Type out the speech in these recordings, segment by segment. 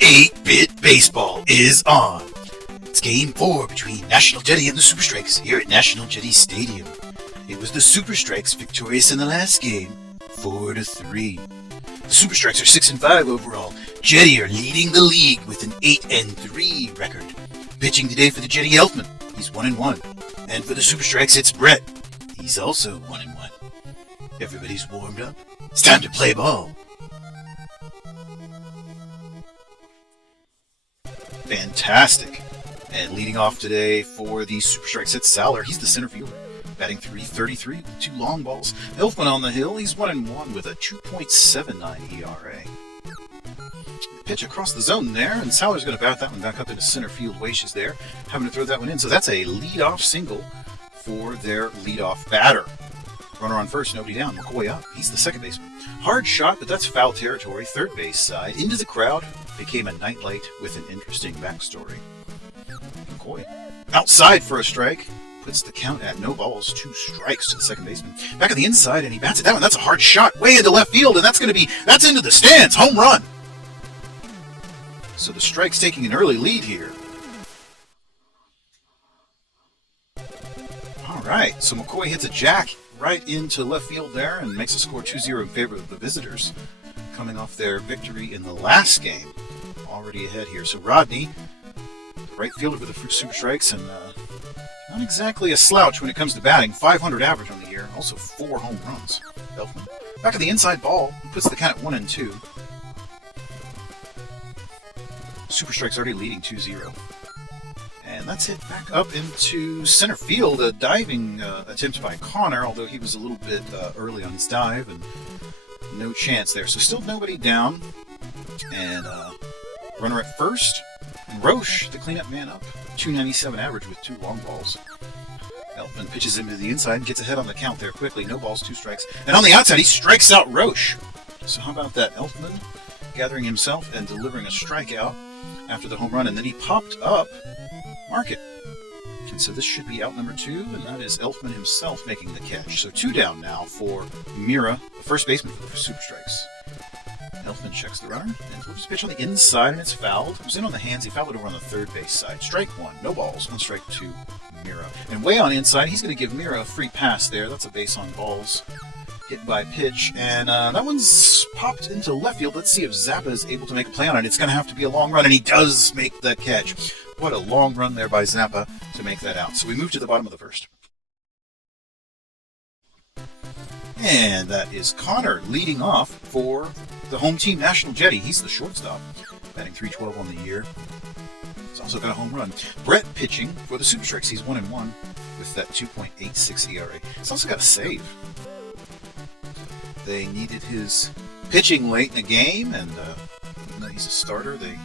Eight-bit baseball is on. It's Game 4 between National Jetty and the Super Strikes here at National Jetty Stadium. It was the Super Strikes victorious in the last game, 4-3. The Super Strikes are 6-5 overall. Jetty are leading the league with an 8-3 record. Pitching today for the Jetty, Elfman. He's 1-1. And for the Super Strikes, it's Brett. He's also 1-1. Everybody's warmed up. It's time to play ball. Fantastic. And leading off today for the Super Strikes, it's Saller. He's the center fielder, batting .333 with 2 long balls. Elfman on the hill. He's 1-1 with a 2.79 ERA. Pitch across the zone there, and Saller's going to bat that one back up into center field. Weish is there, having to throw that one in. So that's a leadoff single for their leadoff batter. Runner on first, nobody down. McCoy up. He's the second baseman. Hard shot, but that's foul territory. Third base side. Into the crowd. Became a nightlight with an interesting backstory. McCoy outside for a strike. Puts the count at no balls, 2 strikes to the second baseman. Back on the inside, and he bats it down. That's a hard shot way into left field, and that's into the stands. Home run. So the Strikes taking an early lead here. All right, so McCoy hits a jack right into left field there and makes a score 2-0 in favor of the visitors, coming off their victory in the last game. Already ahead here. So Rodney, the right fielder for the Super Strikes, and not exactly a slouch when it comes to batting. .500 average on the year, also 4 home runs. Elfman back of the inside ball, puts the count at 1-2. Super Strikes already leading 2-0. And that's hit back up into center field. A diving attempt by Connor, although he was a little bit early on his dive, and no chance there. So still nobody down. And runner at first. And Roche, the cleanup man, up. .297 average with 2 long balls. Elfman pitches him to the inside and gets ahead on the count there quickly. No balls, 2 strikes. And on the outside, he strikes out Roche. So how about that? Elfman gathering himself and delivering a strikeout after the home run, and then he popped up Market. And so this should be out number 2, and that is Elfman himself making the catch. So 2 down now for Mira, the first baseman for the Super Strikes. Elfman checks the runner and delivers a pitch on the inside, and it's fouled. It was in on the hands. He fouled it over on the third base side. Strike 1, no balls, 1 strike to Mira. And way on inside, he's going to give Mira a free pass there. That's a base on balls. Hit by pitch, and that one's popped into left field. Let's see if Zappa is able to make a play on it. It's going to have to be a long run, and he does make the catch. What a long run there by Zappa to make that out. So we move to the bottom of the first. And that is Connor leading off for the home team, National Jetty. He's the shortstop, batting .312 on the year. He's also got a home run. Brett pitching for the Super Strikes. He's 1-1 with that 2.86 ERA. He's also got a save. They needed his pitching late in the game, and even though he's a starter, they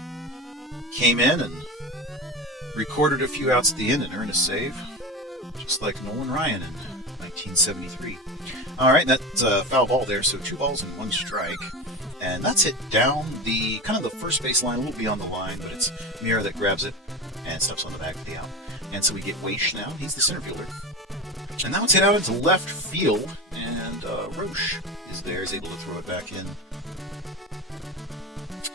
came in and recorded a few outs at the end and earned a save, just like Nolan Ryan in 1973. All right, that's a foul ball there, so 2 balls and 1 strike, and that's hit down the kind of the first base line, a little beyond the line, but it's Mira that grabs it and steps on the back of the out. And so we get Weish now. He's the center fielder. And that one's hit out into left field, and Roche is there. He's able to throw it back in.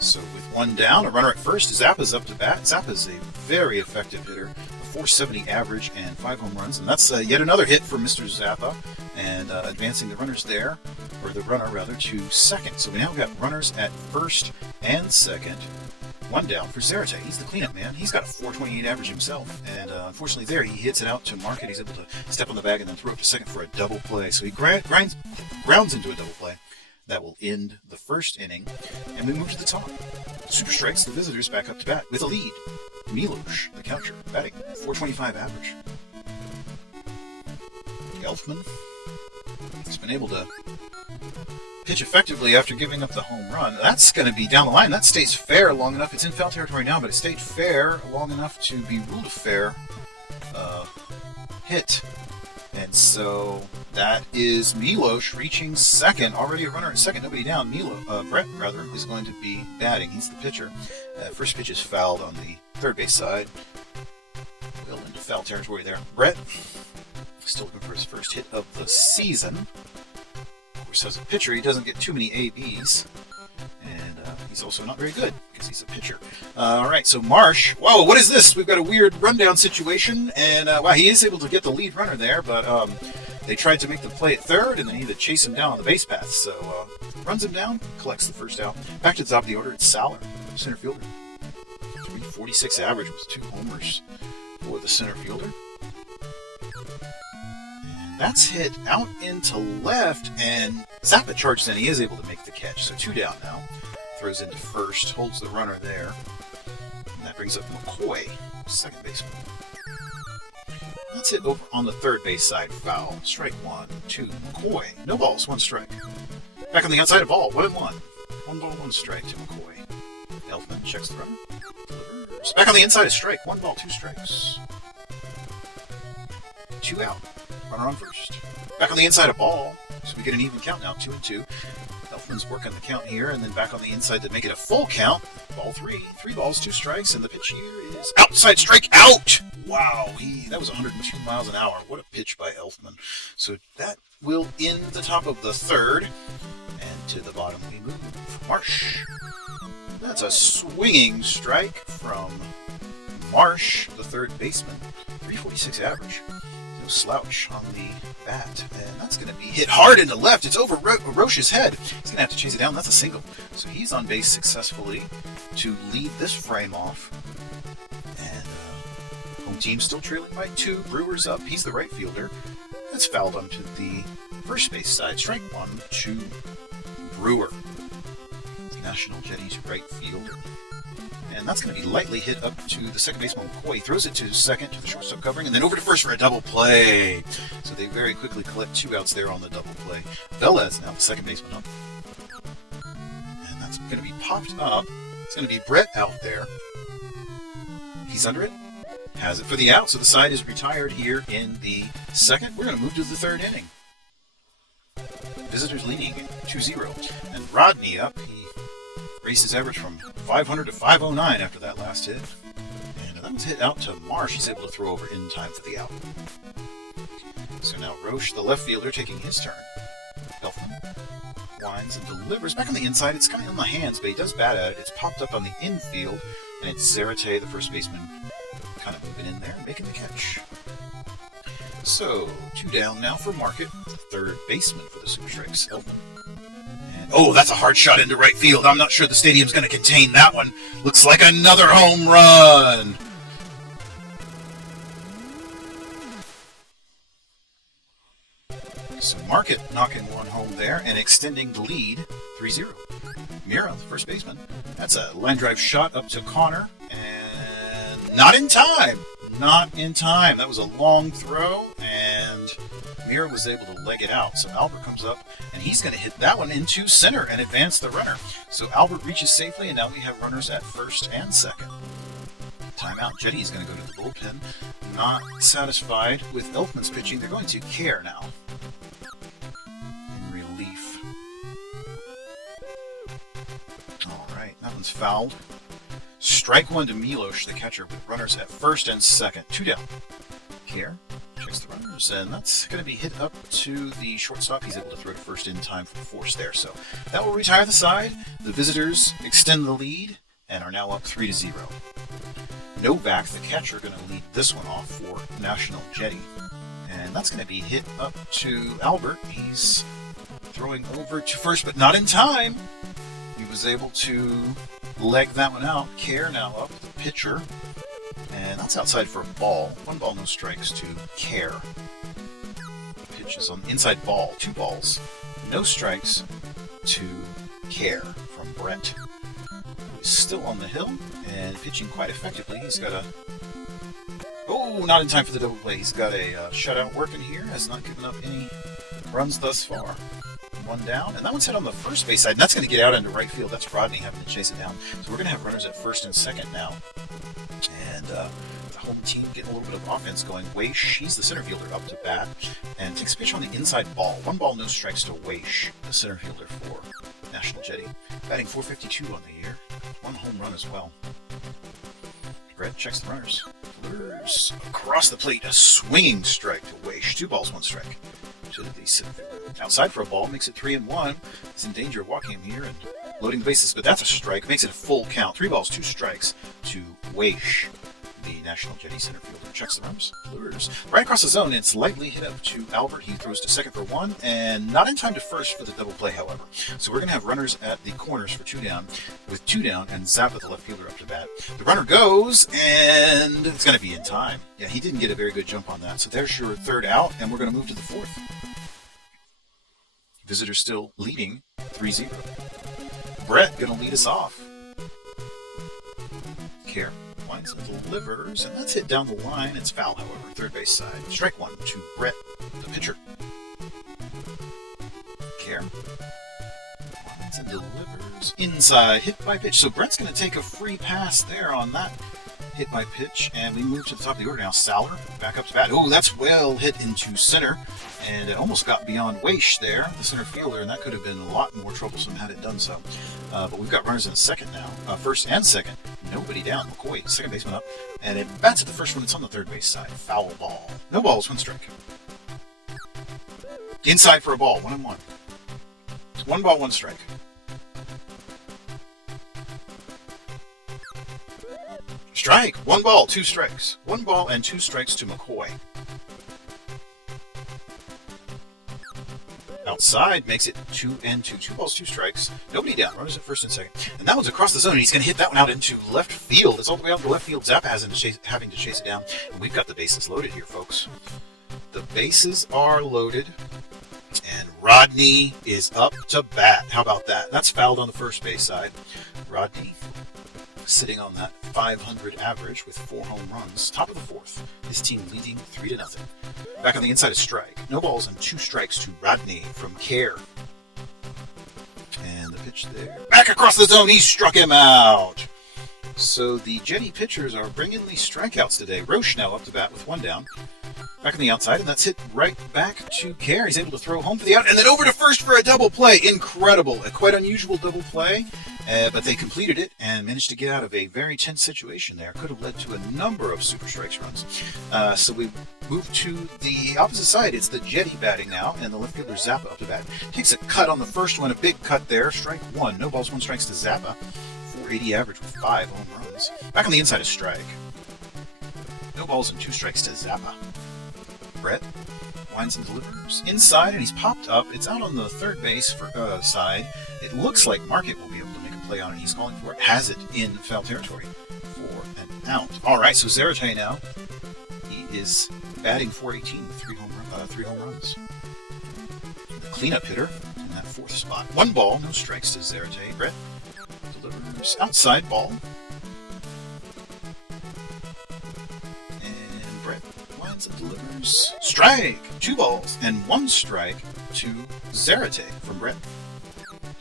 So with 1 down, a runner at first, Zappa's up to bat. Zappa's a very effective hitter, a .470 average and 5 home runs. And that's yet another hit for Mr. Zappa, and advancing the runners there, or the runner rather, to second. So we now got runners at first and second. 1 down for Zarate. He's the cleanup man. He's got a .428 average himself, and unfortunately there he hits it out to Market. He's able to step on the bag and then throw it to second for a double play. So he grounds into a double play. That will end the first inning, and we move to the top. Super Strikes, the visitors, back up to bat with a lead. Milos, the catcher, batting .425 average. Elfman has been able to pitch effectively after giving up the home run. That's going to be down the line. That stays fair long enough. It's in foul territory now, but it stayed fair long enough to be ruled a fair hit. And so that is Milos reaching second. Already a runner at second, nobody down. Brett is going to be batting. He's the pitcher. First pitch is fouled on the third base side. Well into foul territory there. Brett still looking for his first hit of the season. course, as a pitcher, he doesn't get too many ABs. And he's also not very good because he's a pitcher. All right, so Marsh. Whoa, what is this? We've got a weird rundown situation. And, wow, he is able to get the lead runner there, but they tried to make the play at third, and they need to chase him down on the base path. So runs him down, collects the first out. Back to the top of the order, it's Saller, center fielder. 346 average with 2 homers for the center fielder. And that's hit out into left, and Zappa charges in. He is able to make the catch. So 2 down now. Throws into first, holds the runner there. And that brings up McCoy, second baseman. That's hit over on the third base side. Foul. Strike 1, 2. McCoy. No balls, 1 strike. Back on the outside of ball. 1-1. 1 ball, 1 strike to McCoy. Elfman checks the runner. Delivers. Back on the inside of strike. 1 ball, 2 strikes. 2 out. Runner on first. Back on the inside of ball. So we get an even count now. 2-2. Elfman's working the count here, and then back on the inside to make it a full count. Ball 3. 3 balls, 2 strikes, and the pitch here is outside strike out! Wow, that was 102 miles an hour. What a pitch by Elfman. So that will end the top of the third. And to the bottom we move. Marsh. That's a swinging strike from Marsh, the third baseman. 346 average. No slouch on the bat. And that's going to be hit hard into left. It's over Roche's head. He's going to have to chase it down. That's a single. So he's on base successfully to lead this frame off. And home team still trailing by 2. Brewers up. He's the right fielder. That's fouled onto the first base side. Strike 1 to Brewer. National Jetty's right fielder. And that's going to be lightly hit up to the second baseman McCoy. He throws it to second to the shortstop covering, and then over to first for a double play. So they very quickly collect 2 outs there on the double play. Velez now the second baseman up. And that's going to be popped up. It's going to be Brett out there. He's under it. Has it for the out, so the side is retired here in the second. We're going to move to the third inning. Visitors leading 2-0. And Rodney up. He raised his average from 500 to 509 after that last hit. And that was hit out to Marsh. He's able to throw over in time for the out. So now Roche, the left fielder, taking his turn. Elfman winds and delivers. Back on the inside, it's kind of in the hands, but he does bat at it. It's popped up on the infield, and it's Zarate, the first baseman, kind of moving in there and making the catch. So, 2 down now for Market, the third baseman for the Super Strikes, Elfman. Oh, that's a hard shot into right field. I'm not sure the stadium's going to contain that one. Looks like another home run. So Market knocking one home there and extending the lead 3-0. Mira, the first baseman. That's a line drive shot up to Connor. And not in time. Not in time. That was a long throw, and Mira was able to leg it out. So Albert comes up, and he's going to hit that one into center and advance the runner. So Albert reaches safely, and now we have runners at first and second. Timeout. Jetty is going to go to the bullpen. Not satisfied with Elfman's pitching. They're going to Care now. In relief. All right, that one's fouled. Strike 1 to Milos, the catcher, with runners at first and second. 2 down. Care checks the runners, and that's going to be hit up to the shortstop. He's able to throw to first in time for the force there. So that will retire the side. The visitors extend the lead and are now up 3-0. Novak, the catcher, going to lead this one off for National Jetty. And that's going to be hit up to Albert. He's throwing over to first, but not in time. He was able to leg that one out. Care now up, the pitcher. And that's outside for a ball. 1 ball, no strikes to Care. Pitch is on the inside ball. 2 balls, no strikes to Care from Brett. He's still on the hill and pitching quite effectively. He's got a... Oh, not in time for the double play. He's got a shutout working here. Has not given up any runs thus far. 1 down, and that one's hit on the first base side, and that's going to get out into right field. That's Rodney having to chase it down. So we're going to have runners at first and second now. And the home team getting a little bit of offense going. Weish, he's the center fielder up to bat, and takes a pitch on the inside ball. 1 ball, no strikes to Weish, the center fielder for National Jetty. Batting .452 on the year. 1 home run as well. Brett checks the runners. Delivers across the plate, a swinging strike to Weish. 2 balls, 1 strike to the center fielder. Outside for a ball, makes it 3-1. He's in danger of walking him here and loading the bases, but that's a strike. Makes it a full count. 3 balls, 2 strikes to Weish. The National Jetty center fielder checks the runs, delivers right across the zone, and it's lightly hit up to Albert. He throws to second for 1, and not in time to first for the double play, however. So we're going to have runners at the corners for 2 down, with 2 down, and Zappa, the left fielder, up to bat. The runner goes, and it's going to be in time. Yeah, he didn't get a very good jump on that, so there's your 3rd out, and we're going to move to the 4th. Visitors still leading 3-0. Brett going to lead us off. Care. And delivers, and that's hit down the line. It's foul, however. Third base side. Strike 1 to Brett, the pitcher. Care. And delivers inside. Hit by pitch. So Brett's going to take a free pass there on that hit by pitch, and we move to the top of the order now. Saller back up to bat. Oh, that's well hit into center, and it almost got beyond Weish there, the center fielder, and that could have been a lot more troublesome had it done so. But we've got runners in second now, first and second. Nobody down. McCoy, second baseman up, and it bats at the first one. It's on the third base side. Foul ball. No balls, 1 strike. Inside for a ball. 1-1. 1 ball, 1 strike. Strike. 1 ball, 2 strikes. 1 ball and 2 strikes to McCoy. Outside makes it 2-2. 2 balls, 2 strikes. Nobody down. Runners at first and second. And that one's across the zone, and he's going to hit that one out into left field. It's all the way out to left field. Zappa having to chase it down. And we've got the bases loaded here, folks. The bases are loaded. And Rodney is up to bat. How about that? That's fouled on the first base side. Rodney sitting on that 500 average with 4 home runs. Top of the 4th. His team leading 3-0. Back on the inside, a strike. No balls and 2 strikes to Rodney from Care. And the pitch there. Back across the zone. He struck him out. So the Jetty pitchers are bringing the strikeouts today. Roche now up to bat with 1 down. Back on the outside, and that's hit right back to Care. He's able to throw home for the out, and then over to first for a double play. Incredible. A quite unusual double play, but they completed it and managed to get out of a very tense situation there. Could have led to a number of super strikes runs. So we move to the opposite side. It's the Jetty batting now, and the left fielder Zappa up to bat. Takes a cut on the first one, a big cut there. Strike 1. No balls, 1 strikes to Zappa. 480 average with 5 home runs. Back on the inside, a strike. No balls and 2 strikes to Zappa. Brett winds and delivers inside, and he's popped up. It's out on the third base for side. It looks like Market will be able to make a play on it. He's calling for it. Has it in foul territory for an out. All right, so Zarate now. He is batting .418 with 3 home runs. The cleanup hitter in that 4th spot. 1 ball, no strikes to Zarate. Brett delivers outside ball. And delivers. Strike! 2 balls and 1 strike to Zarate from Brett.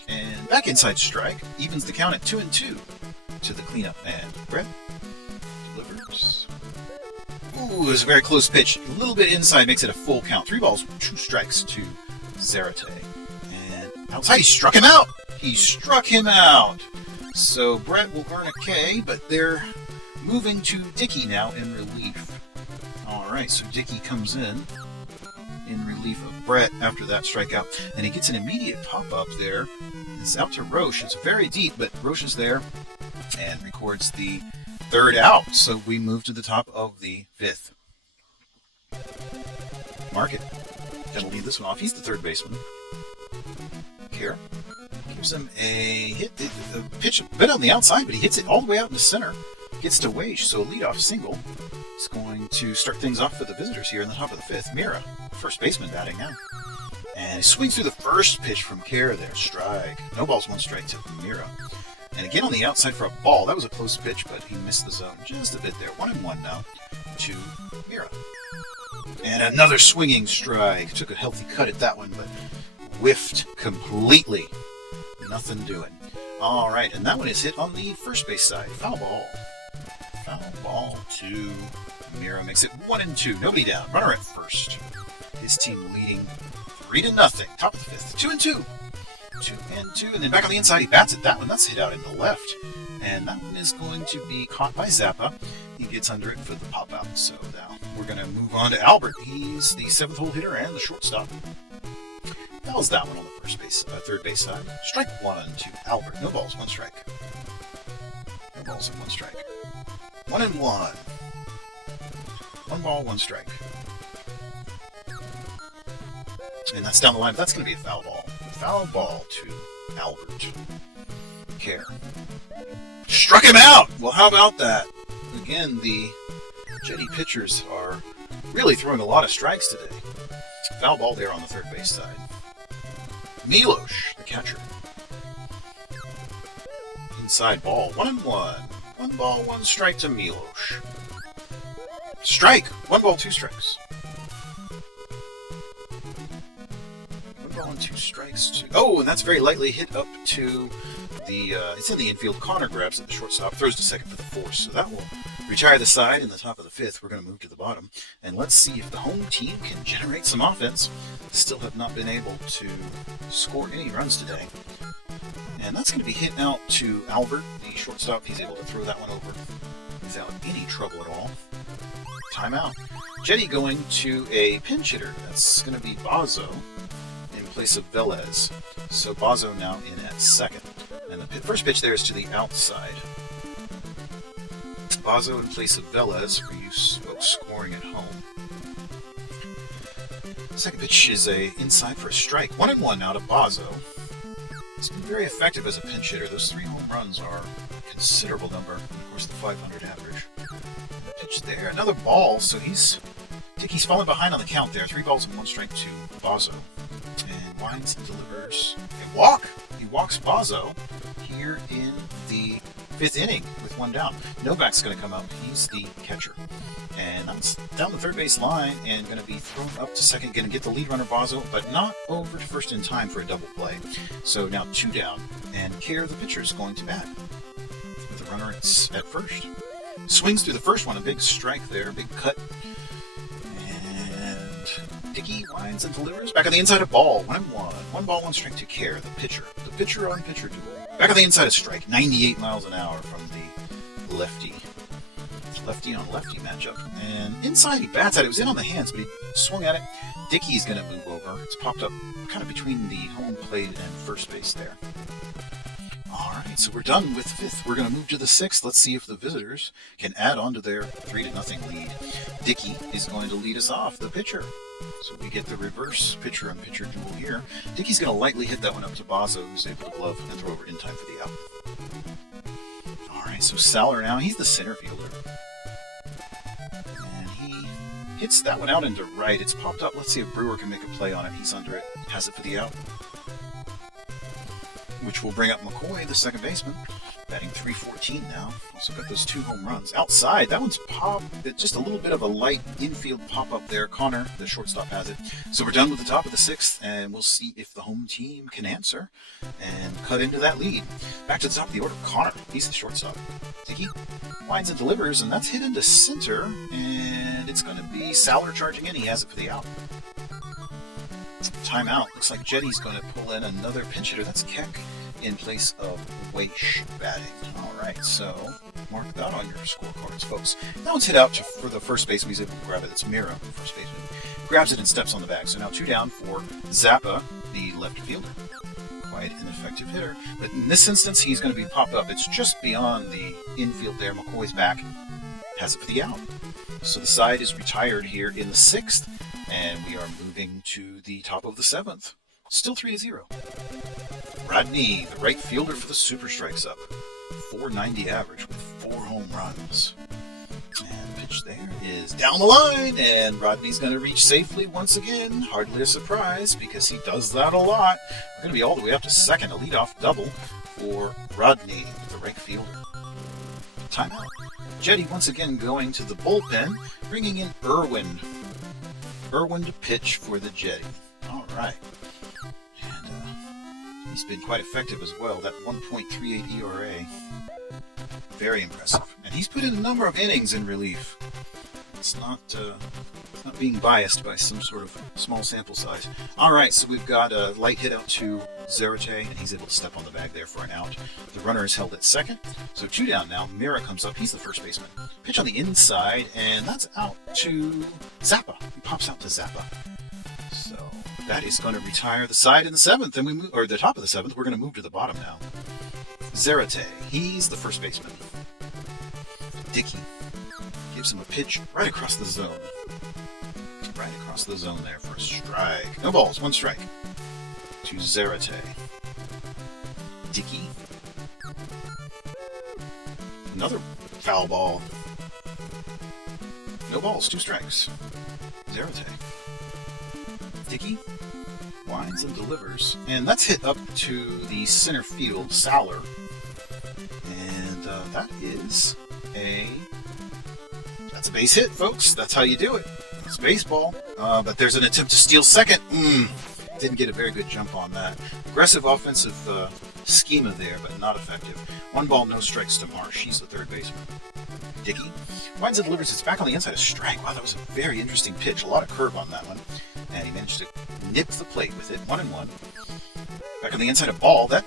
And back inside strike. Evens the count at 2-2 to the cleanup man. Brett delivers. Ooh, it was a very close pitch. A little bit inside makes it a full count. 3 balls, 2 strikes to Zarate. And outside, he struck him out! He struck him out! So Brett will earn a K, but they're moving to Dickey now in relief. Alright, so Dickey comes in relief of Brett after that strikeout, and he gets an immediate pop-up there. It's out to Roche. It's very deep, but Roche is there and records the 3rd out. So we move to the top of the 5th. Market gonna lead this one off. He's the 3rd baseman. Care gives him a hit. The pitch a bit on the outside, but he hits it all the way out in the center. Gets to Weish, so a leadoff single. Is going to start things off for the visitors here in the top of the 5th. Mira, first baseman, batting now. And he swings through the first pitch from Care there. Strike. No balls, 1 strike to Mira. And again on the outside for a ball. That was a close pitch, but he missed the zone just a bit there. 1-1 now to Mira. And another swinging strike. Took a healthy cut at that one, but whiffed completely. Nothing doing. All right, and that one is hit on the first base side. Foul ball. Foul ball to Mira. Makes it 1-2. Nobody down. Runner at first. His team leading 3-0. Top of the 5th. 2-2. 2-2. And then back on the inside, he bats at that one. That's hit out in the left. And that one is going to be caught by Zappa. He gets under it for the pop out. So now we're going to move on to Albert. He's the 7th hole hitter and the shortstop. Fouls that one on the third base side. Strike one to Albert. No balls, one strike. No balls and one strike. 1-1. One ball, one strike. And that's down the line. That's going to be a foul ball. Foul ball to Albert. Care. Struck him out! Well, how about that? Again, the Jetty pitchers are really throwing a lot of strikes today. Foul ball there on the third base side. Milos, the catcher. Inside ball. 1-1. One ball, one strike to Milos. Strike! 1 ball, 2 strikes. 1 ball and 2 strikes to... Oh, and that's very lightly hit up to the... it's in the infield. Connor grabs it, the shortstop, throws to second for the force. So that will retire the side in the top of the 5th. We're going to move to the bottom. And let's see if the home team can generate some offense. Still have not been able to score any runs today. And that's going to be hit out to Albert, the shortstop. He's able to throw that one over without any trouble at all. Timeout. Jetty going to a pinch hitter. That's going to be Bazo in place of Velez. So Bazo now in at second. And the first pitch there is to the outside. Bazo in place of Velez for you folks scoring at home. Second pitch is a inside for a strike. 1-1 now to Bazo. He's been very effective as a pinch hitter. Those 3 home runs are a considerable number. And of course, the 500 average. Pitch there. Another ball. So he's fallen behind on the count there. 3 balls and 1 strike to Bazo. And winds and delivers a walk. He walks Bazo here in the 5th inning with 1 down. Novak's going to come up. He's the catcher. And that's down the third base line and going to be thrown up to second. Going to get the lead runner Bazo, but not over to first in time for a double play. So now 2 down. And Care, the pitcher, is going to bat. With the runner at first. Swings through the first one. A big strike there. Big cut. And Dickey winds and delivers. Back on the inside of ball. 1-1. 1 ball, 1 strike to Care, the pitcher. The pitcher on pitcher duel. Back on the inside of strike. 98 miles an hour from the lefty. Lefty on lefty matchup. And inside he bats at it. It was in on the hands, but he swung at it. Dickey's going to move over. It's popped up kind of between the home plate and first base there. Alright, so we're done with 5th. We're going to move to the 6th. Let's see if the visitors can add on to their 3-0 lead. Dickey is going to lead us off, the pitcher. So we get the reverse pitcher on pitcher duel here. Dickey's going to lightly hit that one up to Bazo, who's able to glove and throw over in time for the out. Alright, so Saller now, he's the center fielder. And he hits that one out into right. It's popped up. Let's see if Brewer can make a play on it. He's under it. Has it for the out. Which will bring up McCoy, the second baseman, batting .314 now. Also got those 2 home runs. Outside, that one's popped. Just a little bit of a light infield pop-up there. Connor, the shortstop, has it. So we're done with the top of the 6th, and we'll see if the home team can answer and cut into that lead. Back to the top of the order, Connor. He's the shortstop. Dickey winds and delivers, and that's hit into center, and it's going to be Saller charging in. He has it for the out. Timeout. Looks like Jetty's going to pull in another pinch hitter. That's Keck in place of Weish batting. Alright, so mark that on your scorecards, folks. That one's hit out for the first baseman. He's able to grab it. It's Mira, the first baseman. Grabs it and steps on the bag. So now 2 down for Zappa, the left fielder. Quite an effective hitter. But in this instance, he's going to be popped up. It's just beyond the infield there. McCoy's back. Has it for the out. So the side is retired here in the 6th. And we are moving to the top of the 7th. Still 3-0. Rodney, the right fielder for the Super, strikes up. .490 average with 4 home runs. And the pitch there is down the line, and Rodney's going to reach safely once again. Hardly a surprise because he does that a lot. We're going to be all the way up to second, a leadoff double for Rodney, the right fielder. Timeout. Jetty once again going to the bullpen, bringing in Irwin. Irwin to pitch for the Jetty. All right. And he's been quite effective as well. That 1.38 ERA. Very impressive. And he's put in a number of innings in relief. It's not being biased by some sort of small sample size. All right, so we've got a light hit out to Zarate, and he's able to step on the bag there for an out. The runner is held at second. So 2 down now. Mira comes up. He's the first baseman. Pitch on the inside, and that's out to Zappa. He pops out to Zappa. So That is going to retire the side in the 7th, and we move, or the top of the 7th. We're going to move to the bottom now. Zarate, he's the first baseman. Dickey gives him a pitch right across the zone. Right across the zone there for a strike. No balls, 1 strike. To Zarate. Dickey. Another foul ball. No balls, 2 strikes. Zarate. Dickey winds and delivers. And that's hit up to the center field, Saller. And that is that's a base hit, folks. That's how you do it. It's baseball. But there's an attempt to steal second. Didn't get a very good jump on that. Aggressive offensive schema there, but not effective. 1 ball, no strikes to Marsh. He's the third baseman. Dickey winds and delivers. It's back on the inside, a strike. Wow, that was a very interesting pitch. A lot of curve on that one. And he managed to nip the plate with it. 1-1. Back on the inside, a ball. That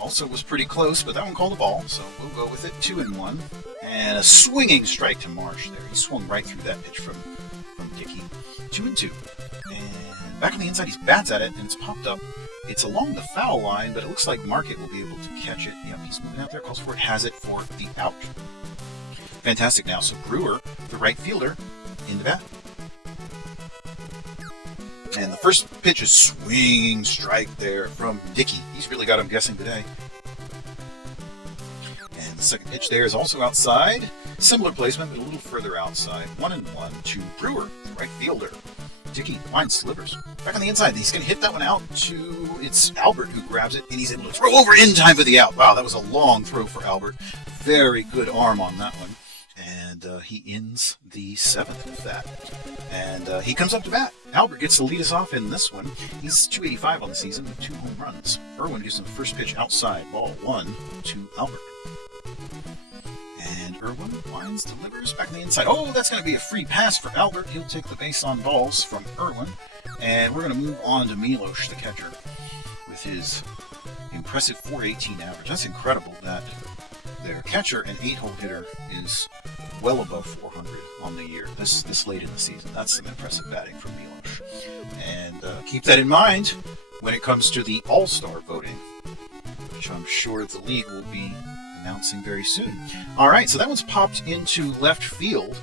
also was pretty close, but that one called a ball, so we'll go with it. 2-1. And a swinging strike to Marsh there. He swung right through that pitch from Dickey. 2-2. And back on the inside, he bats at it, and it's popped up. It's along the foul line, but it looks like Market will be able to catch it. Yep, he's moving out there, calls for it, has it for the out. Fantastic now. So Brewer, the right fielder, in the bat. And the first pitch is swinging strike there from Dickey. He's really got him guessing today. And the second pitch there is also outside. Similar placement, but a little further outside. 1-1 to Brewer, the right fielder. Dickey winds, delivers. Back on the inside. He's going to hit that one out to, it's Albert who grabs it, and he's able to throw over in time for the out. Wow, that was a long throw for Albert. Very good arm on that one. And he ends the 7th with that. And he comes up to bat. Albert gets to lead us off in this one. He's 285 on the season with 2 home runs. Irwin gives him the first pitch outside, ball 1 to Albert. And Irwin winds, delivers back on the inside. Oh, that's going to be a free pass for Albert. He'll take the base on balls from Irwin. And we're going to move on to Milos, the catcher, with his impressive .418 average. That's incredible that their catcher and 8-hole hitter is well above 400 on the year this late in the season. That's some impressive batting from Milos. And keep that in mind when it comes to the All-Star voting, which I'm sure the league will be announcing very soon. All right, so that one's popped into left field,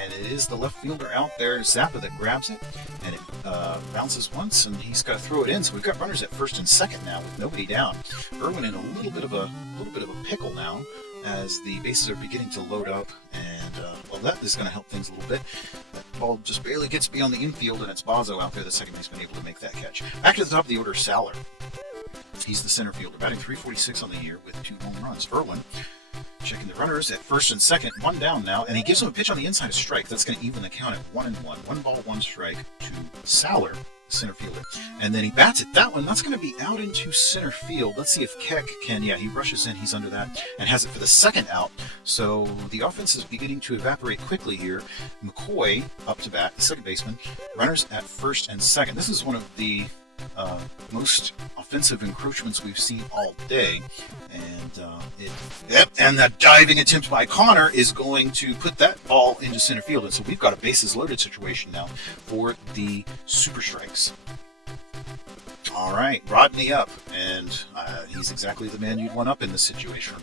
and it is the left fielder out there, Zappa, that grabs it, and it bounces once, and he's got to throw it in. So we've got runners at first and second now with nobody down. Irwin in a little bit of a pickle now, as the bases are beginning to load up, and well, that is going to help things a little bit. That ball just barely gets beyond the infield, and it's Bozzo out there, the second baseman, able to make that catch. Back to the top of the order, Saller. He's the center fielder, batting .346 on the year with 2 home runs. Irwin checking the runners at first and second, 1 down now, and he gives him a pitch on the inside, a strike. That's going to even the count at 1-1. 1 ball, 1 strike to Saller, center fielder. And then he bats it. That one, that's going to be out into center field. Let's see if Keck can, yeah, he rushes in, he's under that, and has it for the second out. So the offense is beginning to evaporate quickly here. McCoy up to bat, the second baseman. Runners at first and second. This is one of the most offensive encroachments we've seen all day. And that diving attempt by Connor is going to put that ball into center field. And so we've got a bases loaded situation now for the Super Strikes. All right, Rodney up, and he's exactly the man you'd want up in this situation.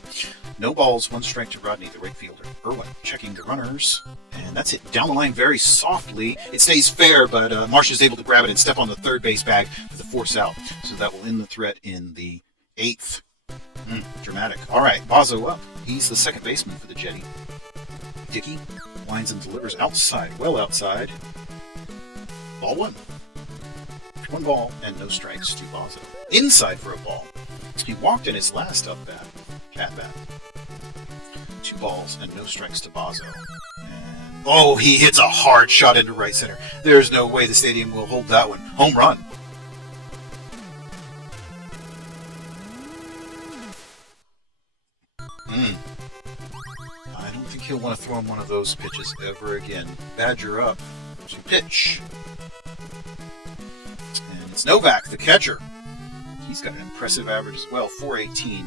No balls, 1 strike to Rodney, the right fielder. Irwin checking the runners, and that's it down the line very softly. It stays fair, but Marsh is able to grab it and step on the third base bag for the force out. So that will end the threat in the 8th. Dramatic. All right, Bozzo up. He's the second baseman for the Jetty. Dickey winds and delivers outside, well outside. Ball 1. 1 ball and no strikes to Bozzo. Inside for a ball. He walked in his last up bat, at bat. 2 balls and no strikes to Bozzo. And oh, he hits a hard shot into right center. There's no way the stadium will hold that one. Home run. I don't think he'll want to throw him one of those pitches ever again. Badger up to pitch. It's Novak, the catcher. He's got an impressive average as well, .418.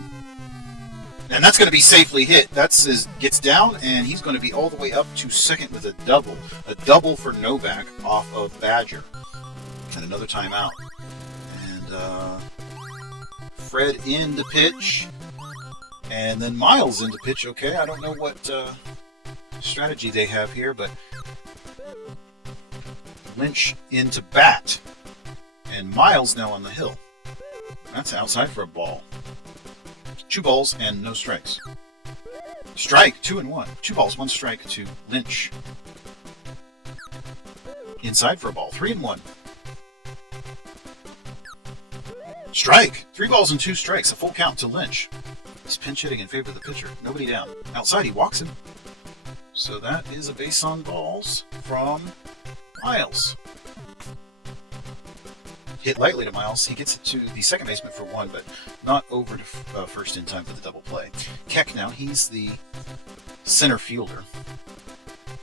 And that's going to be safely hit. Gets down, and he's going to be all the way up to second with a double. A double for Novak off of Badger. And another timeout. And Fred in to pitch. And then Miles in to pitch. Okay, I don't know what strategy they have here, but Lynch into bat. And Miles now on the hill. That's outside for a ball. 2 balls and no strikes. Strike, 2-1. 2 balls, 1 strike to Lynch. Inside for a ball, 3-1. Strike, 3 balls and 2 strikes, a full count to Lynch. He's pinch hitting in favor of the pitcher. Nobody down. Outside, he walks him. So that is a base on balls from Miles. Hit lightly to Miles. He gets it to the second baseman for 1, but not over to first in time for the double play. Keck now, he's the center fielder.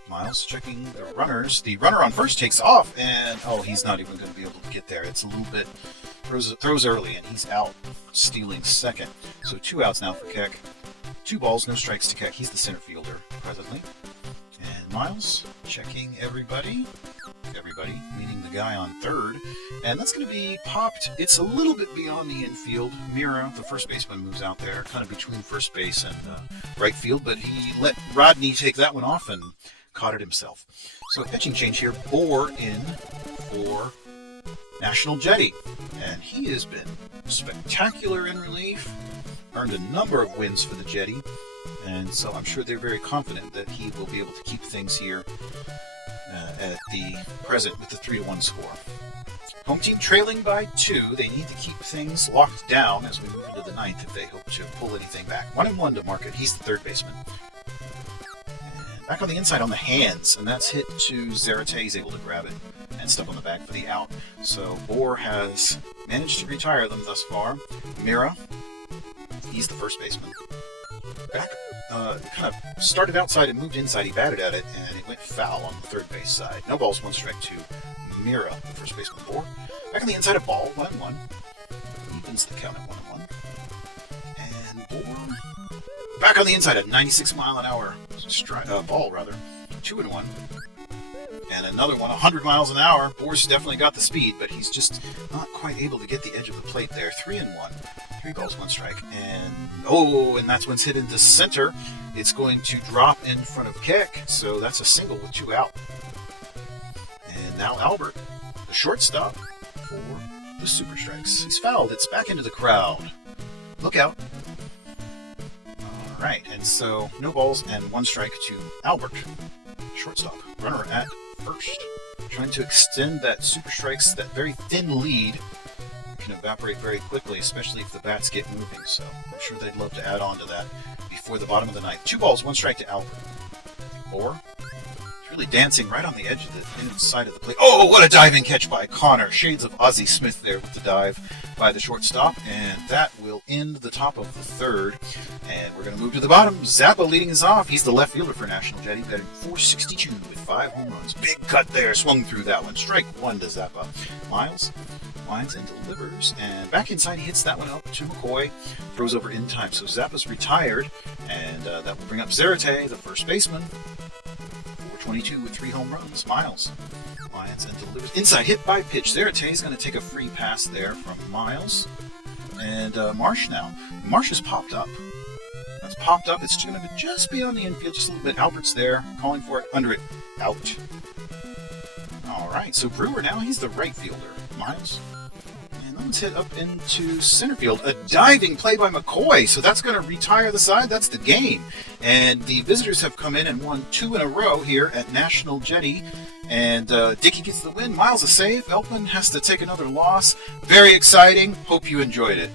Miles checking the runners. The runner on first takes off, and he's not even going to be able to get there. It's a little bit, throws early, and he's out, stealing second. So 2 outs now for Keck. 2 balls, no strikes to Keck. He's the center fielder presently. And Miles checking everybody, meaning the guy on third, and that's going to be popped. It's a little bit beyond the infield. Mira, the first baseman, moves out there, kind of between first base and right field, but he let Rodney take that one off and caught it himself. So a pitching change here. Bohr in for National Jetty, and he has been spectacular in relief, earned a number of wins for the Jetty, and so I'm sure they're very confident that he will be able to keep things here at the present with the 3-1 score. Home team trailing by 2. They need to keep things locked down as we move into the 9th if they hope to pull anything back. 1-1 to Market. He's the third baseman. And back on the inside on the hands, and that's hit to Zarate. He's able to grab it and step on the back for the out. So Bohr has managed to retire them thus far. Mira, he's the first baseman. Back, kind of started outside and moved inside. He batted at it, and it went foul on the third base side. No balls, 1 strike to Mira, the first baseman. Bohr. Back on the inside of ball, 1-1. Evens the count at 1-1. And Bohr. Back on the inside at 96 mile an hour ball, 2-1. And another one, 100 miles an hour. Bohr's definitely got the speed, but he's just not quite able to get the edge of the plate there. 3-1. 3 balls, 1 strike. And that's when it's hit into center. It's going to drop in front of Keck, so that's a single with 2 out. And now Albert, the shortstop for the Super Strikes. He's fouled. It's back into the crowd. Look out. All right, and so no balls and 1 strike to Albert, shortstop. Runner at first. Trying to extend that Super Strikes, that very thin lead. Can evaporate very quickly, especially if the bats get moving, so I'm sure they'd love to add on to that before the bottom of the 9th. 2 balls, 1 strike to Albert. Bohr, he's really dancing right on the edge of the inside of the plate. Oh, what a diving catch by Connor. Shades of Ozzie Smith there with the dive by the shortstop, and that will end the top of the 3rd. And we're going to move to the bottom. Zappa leading us off. He's the left fielder for National Jetty, batting .462 with 5 home runs. Big cut there, swung through that one. Strike 1 to Zappa. Miles lines and delivers, and back inside he hits that one up to McCoy, throws over in time. So Zappa's retired, and that will bring up Zarate, the first baseman, .422 with 3 home runs. Miles lines and delivers inside, hit by pitch. Zarate is going to take a free pass there from Miles, and Marsh now. Marsh has popped up. That's popped up. It's going to be just beyond the infield, just a little bit. Albert's there, calling for it, under it, out. All right, so Brewer now, he's the right fielder. Miles. And that one's hit up into center field. A diving play by McCoy, so that's going to retire the side. That's the game. And the visitors have come in and won 2 in a row here at National Jetty. And Dickey gets the win. Miles a save. Elkman has to take another loss. Very exciting. Hope you enjoyed it.